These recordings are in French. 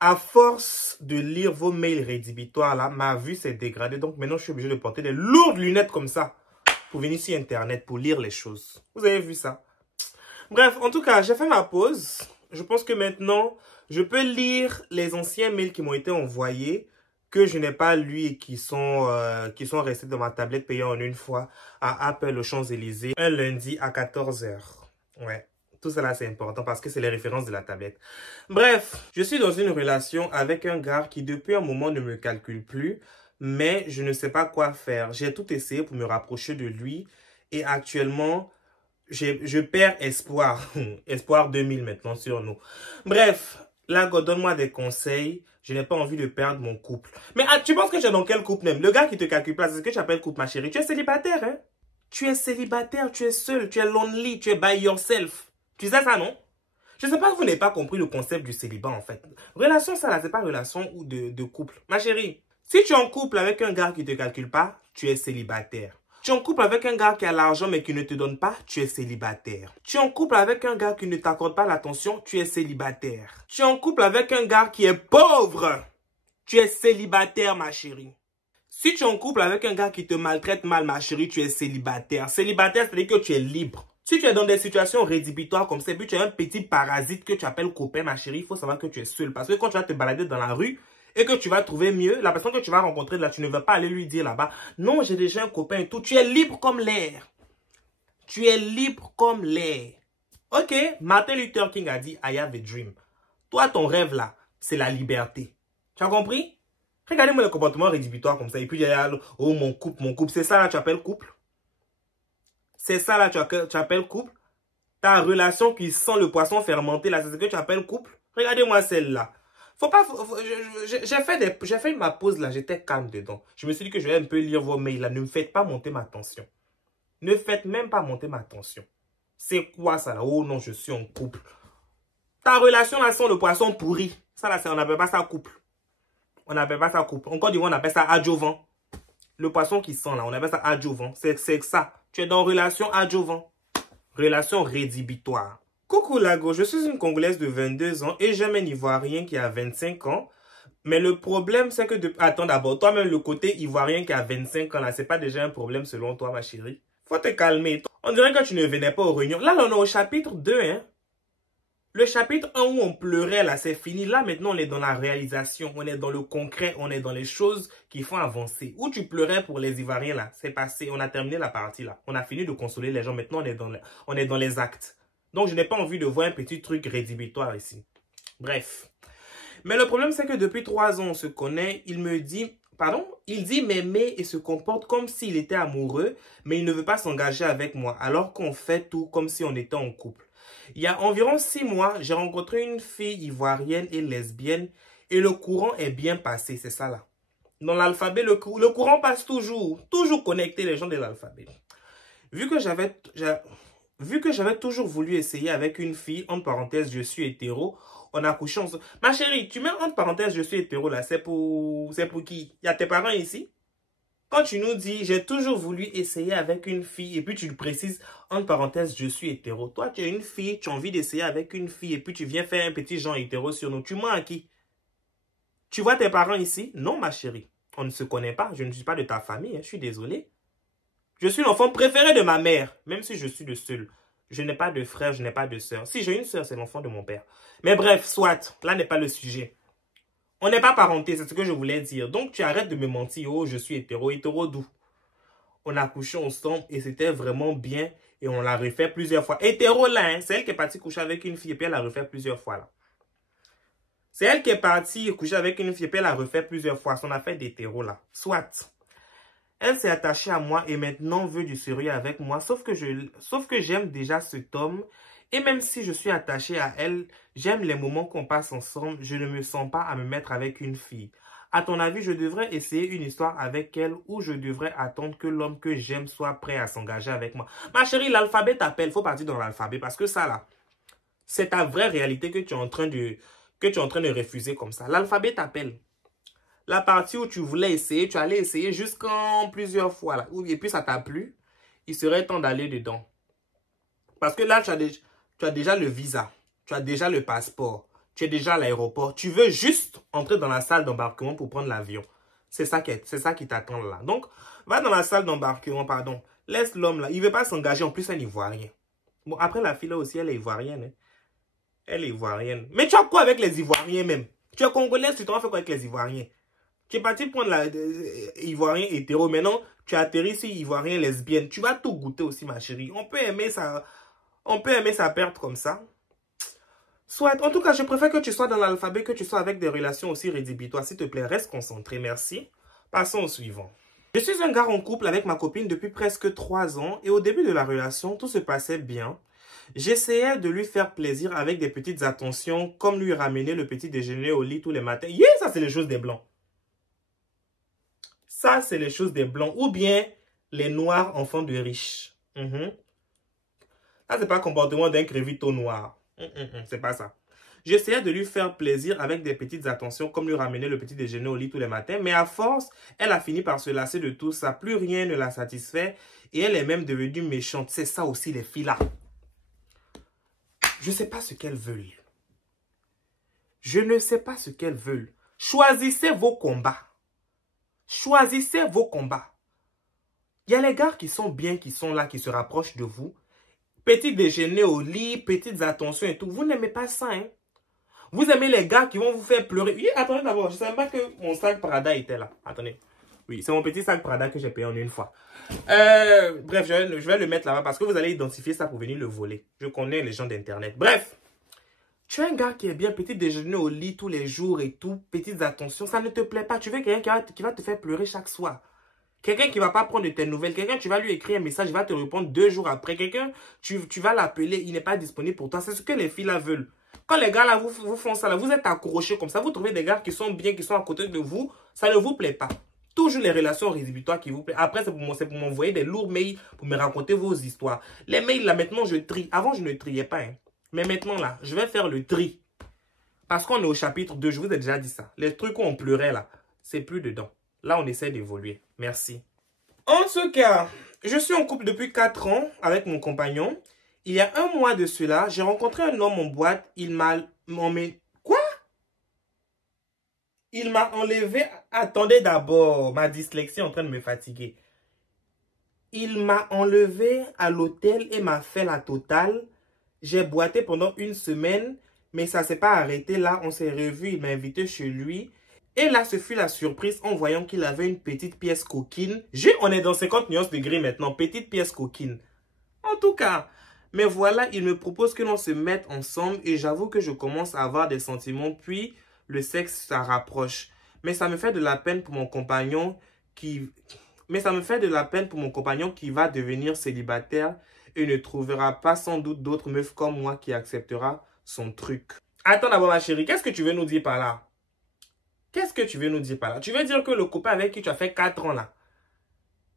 À force de lire vos mails rédhibitoires, là, ma vue s'est dégradée. Donc maintenant, je suis obligé de porter des lourdes lunettes comme ça pour venir sur Internet, pour lire les choses. Vous avez vu ça? Bref, en tout cas, j'ai fait ma pause. Je pense que maintenant, je peux lire les anciens mails qui m'ont été envoyés, que je n'ai pas lus et qui sont restés dans ma tablette payée en une fois à Apple aux Champs-Élysées, un lundi à 14 h. Ouais, tout cela c'est important parce que c'est les références de la tablette. Bref, je suis dans une relation avec un gars qui depuis un moment ne me calcule plus, mais je ne sais pas quoi faire. J'ai tout essayé pour me rapprocher de lui et actuellement, je perds espoir. Espoir 2000 maintenant sur nous. Bref, là, donne-moi des conseils. Je n'ai pas envie de perdre mon couple. Mais tu penses que tu es dans quel couple même? Le gars qui te calcule pas, c'est ce que tu appelles couple, ma chérie. Tu es célibataire, hein? Tu es célibataire, tu es seul, tu es lonely, tu es by yourself. Tu sais ça, non? Je ne sais pas si vous n'avez pas compris le concept du célibat, en fait. Relation, ça là, c'est pas relation ou de couple. Ma chérie, si tu es en couple avec un gars qui ne te calcule pas, tu es célibataire. Tu es en couple avec un gars qui a l'argent mais qui ne te donne pas, tu es célibataire. Tu es en couple avec un gars qui ne t'accorde pas l'attention, tu es célibataire. Tu es en couple avec un gars qui est pauvre, tu es célibataire, ma chérie. Si tu es en couple avec un gars qui te maltraite mal, ma chérie, tu es célibataire. Célibataire, c'est-à-dire que tu es libre. Si tu es dans des situations rédhibitoires comme ça, et puis tu es un petit parasite que tu appelles copain, ma chérie, il faut savoir que tu es seul. Parce que quand tu vas te balader dans la rue, et que tu vas trouver mieux, la personne que tu vas rencontrer là, tu ne vas pas aller lui dire là-bas, non, j'ai déjà un copain et tout. Tu es libre comme l'air. Tu es libre comme l'air. Ok, Martin Luther King a dit, I have a dream. Toi, ton rêve là, c'est la liberté. Tu as compris? Regardez-moi le comportement rédhibitoire comme ça. Et puis, oh, mon couple. C'est ça là, tu appelles couple? C'est ça là, tu appelles couple? Ta relation qui sent le poisson fermenté là, c'est ce que tu appelles couple? Regardez-moi celle-là. J'ai fait ma pause là, j'étais calme dedans. Je me suis dit que je vais un peu lire vos mails là. Ne me faites pas monter ma tension. Ne faites même pas monter ma tension. C'est quoi ça là? Oh non, je suis en couple. Ta relation là sent le poisson pourri. Ça là, on n'appelle pas ça couple. On n'appelle pas ça couple. Encore du moins, on appelle ça adjuvant. Le poisson qui sent là, on appelle ça adjuvant. C'est ça. Tu es dans relation adjuvant. Relation rédhibitoire. Coucou Lago, je suis une Congolaise de 22 ans et j'aime un Ivoirien qui a 25 ans. Mais le problème, c'est que... Attends d'abord, toi-même, le côté Ivoirien qui a 25 ans, là, c'est pas déjà un problème selon toi, ma chérie? Faut te calmer. On dirait que tu ne venais pas aux réunions. Là, on est au chapitre 2, hein. Le chapitre 1 où on pleurait, là, c'est fini. Là, maintenant, on est dans la réalisation. On est dans le concret. On est dans les choses qui font avancer. Où tu pleurais pour les Ivoiriens, là, c'est passé. On a terminé la partie, là. On a fini de consoler les gens. Maintenant, on est dans les actes. Donc, je n'ai pas envie de voir un petit truc rédhibitoire ici. Bref. Mais le problème, c'est que depuis 3 ans, on se connaît. Il me dit... Pardon? Il dit m'aimer et se comporte comme s'il était amoureux, mais il ne veut pas s'engager avec moi, alors qu'on fait tout comme si on était en couple. Il y a environ 6 mois, j'ai rencontré une fille ivoirienne et lesbienne, et le courant est bien passé, c'est ça là. Dans l'alphabet, le courant passe toujours connecté les gens de l'alphabet. Vu que j'avais toujours voulu essayer avec une fille, entre parenthèses, je suis hétéro, on a couché ensemble. Ma chérie, tu mets entre parenthèses, je suis hétéro là, c'est pour qui? Il y a tes parents ici? Quand tu nous dis, j'ai toujours voulu essayer avec une fille, et puis tu le précises, entre parenthèses, je suis hétéro. Toi, tu es une fille, tu as envie d'essayer avec une fille, et puis tu viens faire un petit genre hétéro sur nous. Tu mens à qui? Tu vois tes parents ici? Non, ma chérie. On ne se connaît pas, je ne suis pas de ta famille, hein, je suis désolé. Je suis l'enfant préféré de ma mère, même si je suis le seul. Je n'ai pas de frère, je n'ai pas de soeur. Si j'ai une soeur, c'est l'enfant de mon père. Mais bref, soit, là n'est pas le sujet. On n'est pas parenté, c'est ce que je voulais dire. Donc, tu arrêtes de me mentir. Oh, je suis hétéro. Hétéro d'où? On a couché ensemble et c'était vraiment bien. Et on l'a refait plusieurs fois. Hétéro là, hein, c'est elle qui est partie coucher avec une fille et puis elle l'a refait plusieurs fois là. C'est elle qui est partie coucher avec une fille et puis elle l'a refait plusieurs fois. Son affaire d'hétéro là. Soit. Elle s'est attachée à moi et maintenant veut du sérieux avec moi. Sauf que j'aime déjà cet homme. Et même si je suis attaché à elle, j'aime les moments qu'on passe ensemble. Je ne me sens pas à me mettre avec une fille. À ton avis, je devrais essayer une histoire avec elle ou je devrais attendre que l'homme que j'aime soit prêt à s'engager avec moi? Ma chérie, l'alphabet t'appelle. Il faut partir dans l'alphabet parce que ça là, c'est ta vraie réalité que tu es en train de refuser comme ça. L'alphabet t'appelle. La partie où tu voulais essayer, tu allais essayer jusqu'en plusieurs fois là. Et puis ça t'a plu. Il serait temps d'aller dedans. Parce que là, tu as déjà le visa. Tu as déjà le passeport. Tu es déjà à l'aéroport. Tu veux juste entrer dans la salle d'embarquement pour prendre l'avion. C'est ça qui t'attend là. Donc, va dans la salle d'embarquement, pardon. Laisse l'homme là. Il ne veut pas s'engager. En plus, elle n'ivoirien. Bon, après, la fille là aussi, elle est ivoirienne. Hein. Elle est ivoirienne. Mais tu as quoi avec les Ivoiriens même? Tu es congolaise, tu t'en fais quoi avec les Ivoiriens? Tu es parti prendre la Ivoirien hétéro. Maintenant, tu atterris sur Ivoirien lesbienne. Tu vas tout goûter aussi, ma chérie. On peut aimer sa perte comme ça. Soit, en tout cas, je préfère que tu sois dans l'alphabet, que tu sois avec des relations aussi rédhibitoires. S'il te plaît, reste concentré. Merci. Passons au suivant. Je suis un gars en couple avec ma copine depuis presque 3 ans. Et au début de la relation, tout se passait bien. J'essayais de lui faire plaisir avec des petites attentions, comme lui ramener le petit déjeuner au lit tous les matins. Yeah, ça, c'est les choses des blancs. Ça, c'est les choses des blancs. Ou bien les noirs enfants de riches. Ça, c'est pas le comportement d'un crévito noir. C'est pas ça. J'essayais de lui faire plaisir avec des petites attentions, comme lui ramener le petit déjeuner au lit tous les matins. Mais à force, elle a fini par se lasser de tout ça. Plus rien ne la satisfait. Et elle est même devenue méchante. C'est ça aussi, les filles là. Je ne sais pas ce qu'elles veulent. Je ne sais pas ce qu'elles veulent. Choisissez vos combats. Choisissez vos combats. Il y a les gars qui sont bien, qui sont là, qui se rapprochent de vous. Petit déjeuner au lit, petites attentions et tout. Vous n'aimez pas ça, hein? Vous aimez les gars qui vont vous faire pleurer. Oui, attendez d'abord. Je ne savais pas que mon sac Prada était là. Attendez. Oui, c'est mon petit sac Prada que j'ai payé en une fois. Bref, je vais le mettre là-bas parce que vous allez identifier ça pour venir le voler. Je connais les gens d'Internet. Bref, tu es un gars qui est bien, petit déjeuner au lit tous les jours et tout, petites attentions, ça ne te plaît pas. Tu veux quelqu'un qui va te faire pleurer chaque soir. Quelqu'un qui ne va pas prendre de tes nouvelles. Quelqu'un, tu vas lui écrire un message, il va te répondre 2 jours après. Quelqu'un, tu vas l'appeler, il n'est pas disponible pour toi. C'est ce que les filles là veulent. Quand les gars là vous font ça, là, vous êtes accrochés comme ça. Vous trouvez des gars qui sont bien, qui sont à côté de vous. Ça ne vous plaît pas. Toujours les relations rédhibitoires qui vous plaisent. Après, c'est pour m'envoyer des lourds mails pour me raconter vos histoires. Les mails là, maintenant, je trie. Avant, je ne triais pas. Hein. Mais maintenant là, je vais faire le tri. Parce qu'on est au chapitre 2, je vous ai déjà dit ça. Les trucs où on pleurait là, c'est plus dedans. Là, on essaie d'évoluer. Merci. En tout cas, je suis en couple depuis 4 ans avec mon compagnon. Il y a 1 mois de cela, j'ai rencontré un homme en boîte. Il m'a emmené... Quoi? Il m'a enlevé... Attendez d'abord, ma dyslexie est en train de me fatiguer. Il m'a enlevé à l'hôtel et m'a fait la totale. J'ai boité pendant 1 semaine, mais ça ne s'est pas arrêté là. On s'est revus, il m'a invité chez lui. Et là, ce fut la surprise en voyant qu'il avait une petite pièce coquine. On est dans 50 nuances de gris maintenant, petite pièce coquine. En tout cas, mais voilà, il me propose que l'on se mette ensemble et j'avoue que je commence à avoir des sentiments, puis le sexe, ça rapproche. Mais ça me fait de la peine pour mon compagnon qui va devenir célibataire et ne trouvera pas sans doute d'autres meufs comme moi qui acceptera son truc. Attends d'abord ma chérie, qu'est-ce que tu veux nous dire par là? Qu'est-ce que tu veux nous dire par là? Tu veux dire que le copain avec qui tu as fait 4 ans là,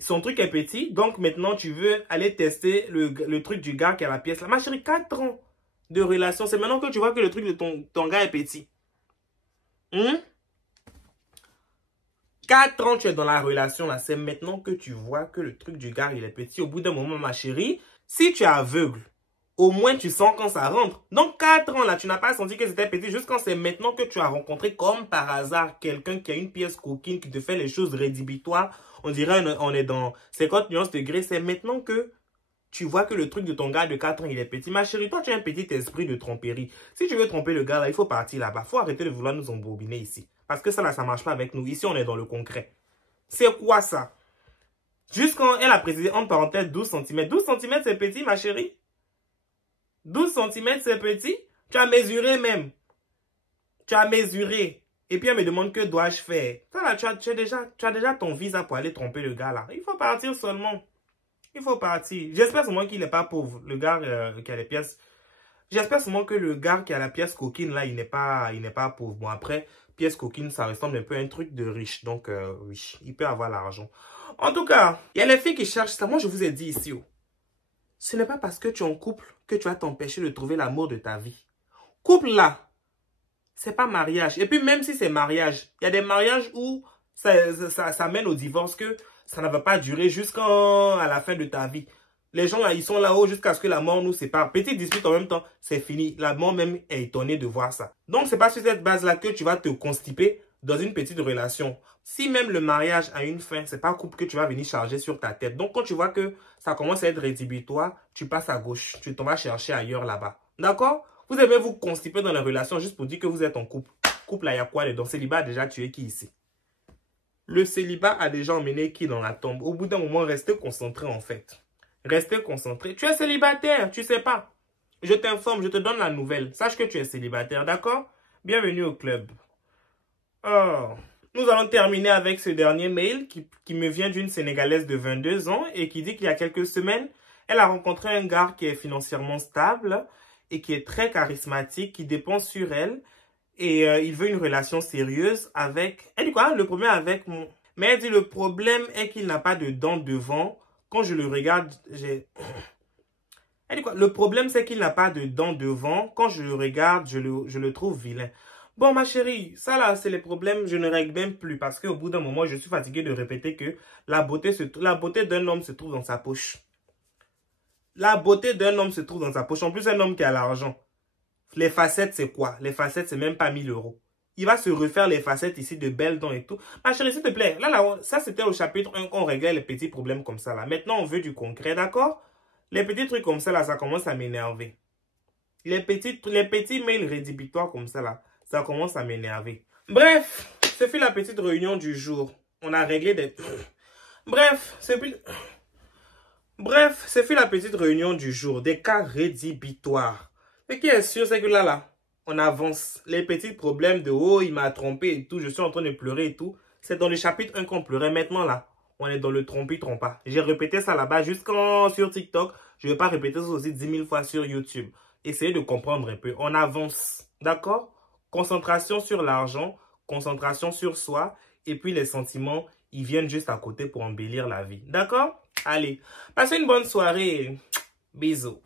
son truc est petit, donc maintenant tu veux aller tester le truc du gars qui a la pièce là. Ma chérie, 4 ans de relation, c'est maintenant que tu vois que le truc de ton gars est petit. 4 ans tu es dans la relation là, c'est maintenant que tu vois que le truc du gars il est petit. Au bout d'un moment ma chérie, si tu es aveugle, au moins tu sens quand ça rentre. Donc 4 ans là, tu n'as pas senti que c'était petit juste quand c'est maintenant que tu as rencontré comme par hasard quelqu'un qui a une pièce coquine, qui te fait les choses rédhibitoires. On dirait on est dans 50 nuances de gris. C'est maintenant que tu vois que le truc de ton gars de 4 ans il est petit. Ma chérie, toi tu as un petit esprit de tromperie. Si tu veux tromper le gars là, il faut partir là-bas. Il faut arrêter de vouloir nous embobiner ici. Parce que ça là, ça marche pas avec nous. Ici on est dans le concret. C'est quoi ça? Juste quand elle a précisé en parenthèse 12 cm. 12 cm c'est petit ma chérie? 12 cm, c'est petit. Tu as mesuré même. Tu as mesuré. Et puis, elle me demande que dois-je faire. Ça, là, tu as déjà ton visa pour aller tromper le gars, là. Il faut partir seulement. Il faut partir. J'espère seulement qu'il n'est pas pauvre. Le gars qui a les pièces. J'espère seulement que le gars qui a la pièce coquine, là, il n'est pas pauvre. Bon, après, pièce coquine, ça ressemble un peu à un truc de riche. Donc, oui, il peut avoir l'argent. En tout cas, il y a les filles qui cherchent ça. Moi, je vous ai dit ici, oh. Ce n'est pas parce que tu es en couple que tu vas t'empêcher de trouver l'amour de ta vie. Couple là, c'est pas mariage. Et puis même si c'est mariage, il y a des mariages où ça mène au divorce que ça ne va pas durer jusqu'à la fin de ta vie. Les gens, là, ils sont là-haut jusqu'à ce que la mort nous sépare. Petite dispute en même temps, c'est fini. La mort même est étonnée de voir ça. Donc, c'est pas sur cette base-là que tu vas te constiper dans une petite relation. Si même le mariage a une fin, c'est pas un couple que tu vas venir charger sur ta tête. Donc, quand tu vois que ça commence à être rédhibitoire, tu passes à gauche. Tu t'en vas chercher ailleurs là-bas. D'accord? Vous aimez vous constiper dans la relation juste pour dire que vous êtes en couple. Couple, là, il y a quoi dedans? Célibat a déjà tué qui ici? Le célibat a déjà emmené qui dans la tombe? Au bout d'un moment, restez concentré en fait. Restez concentré. Tu es célibataire, tu sais pas. Je t'informe, je te donne la nouvelle. Sache que tu es célibataire, d'accord? Bienvenue au club. Oh. Nous allons terminer avec ce dernier mail qui me vient d'une Sénégalaise de 22 ans et qui dit qu'il y a quelques semaines, elle a rencontré un gars qui est financièrement stable et qui est très charismatique, qui dépend sur elle et il veut une relation sérieuse avec... Elle dit quoi? Le problème avec mon... Mais elle dit le problème est qu'il n'a pas de dents devant. Quand je le regarde, j'ai... Elle dit quoi? Le problème c'est qu'il n'a pas de dents devant. Quand je le regarde, je le trouve vilain. Bon, ma chérie, ça là, c'est les problèmes, je ne règle même plus parce qu'au bout d'un moment, je suis fatigué de répéter que la beauté d'un homme se trouve dans sa poche. La beauté d'un homme se trouve dans sa poche. En plus, un homme qui a l'argent. Les facettes, c'est quoi? Les facettes, c'est même pas 1000 €. Il va se refaire les facettes ici de belles dents et tout. Ma chérie, s'il te plaît, là, ça c'était au chapitre 1 qu'on réglait les petits problèmes comme ça là. Maintenant, on veut du concret, d'accord? Les petits trucs comme ça là, ça commence à m'énerver. Les petits mails rédhibitoires comme ça là, ça commence à m'énerver. Bref, ce fut la petite réunion du jour. On a réglé des... Bref, ce fut la petite réunion du jour. Des cas rédhibitoires. Ce qui est sûr, c'est que là, on avance. Les petits problèmes de « oh, il m'a trompé et tout, je suis en train de pleurer et tout », c'est dans le chapitre 1 qu'on pleurait. Maintenant là, on est dans le trompi-trompa. J'ai répété ça là-bas sur TikTok. Je ne vais pas répéter ça aussi 10 000 fois sur YouTube. Essayez de comprendre un peu. On avance. D'accord? Concentration sur l'argent, concentration sur soi. Et puis les sentiments, ils viennent juste à côté pour embellir la vie. D'accord? Allez, passez une bonne soirée. Bisous.